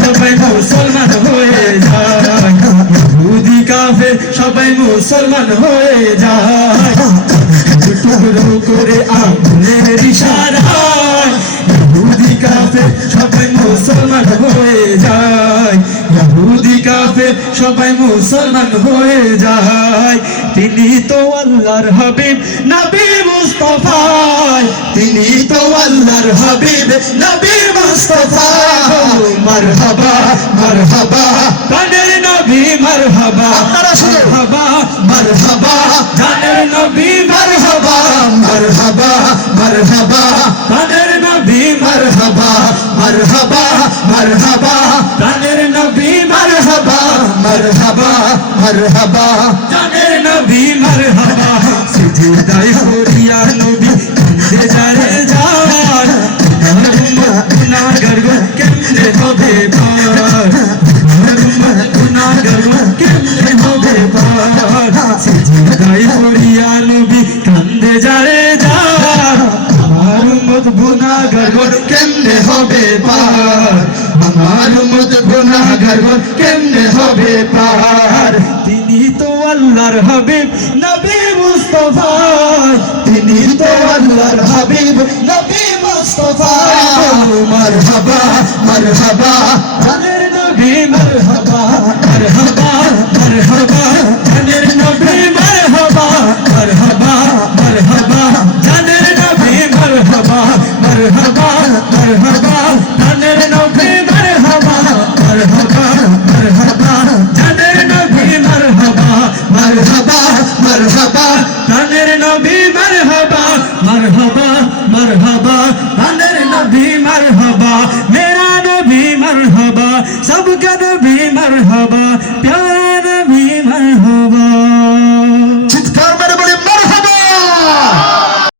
সবাই মুসলমান হয়ে যায়, ইহুদি কাফের সবাই মুসলমান হয়ে যায়, টুকরো করে আগুনের ইশারায় ইহুদি কাফের সবাই মুসলমান হয়ে যায়, ইহুদি কাফের সবাই মুসলমান হয়ে যায়। তিনি তো আল্লাহর হাবিব নবী মুস্তাফা, তিনি তো আল্লাহর হাবিব নবী মুস্তাফা। মারহাবা মারহাবা প্রাণের নবী মারহাবা, মারহাবা মারহাবা জানের নবী মারহাবা, মারহাবা মারহাবা প্রাণের নবী মারহাবা, মারহাবা মারহাবা প্রাণের নবী মারহাবা, মারহাবা মারহাবা জানের নবী মারহাবা। সিজদায় পড়িয়া নবী কান্দে যায় যায়, গুনাহগার কেমনে হবে পার, গুনাহগার কেমনে হবে পার। সিজদায় পড়িয়া নবী কান্দে যায় যায়, আমার উম্মত গুনাহগার কেমনে হবে পার, আমার উম্মত গুনাহগার কেমনে হবে পার। তিনি তো আল্লাহর হাবিব নবী মুস্তাফা, তিনি তো আল্লাহর হাবিব নবী মুস্তাফা। মারহাবা মারহাবা জানের নবী মারহাবা, মারহাবা মারহাবা জানের নবী মারহাবা, মারহাবা মারহাবা জানের নবী মারহাবা, মারহাবা মারহাবা জানের নবী মারহাবা, মারহাবা মারহাবা জানের নবী মারহাবা, মারহাবা মারহাবা জানের নবী মারহাবা, মারহাবা মারহাবা জানের নবী মারহাবা। मेरा नबी मरहबा सबका नबी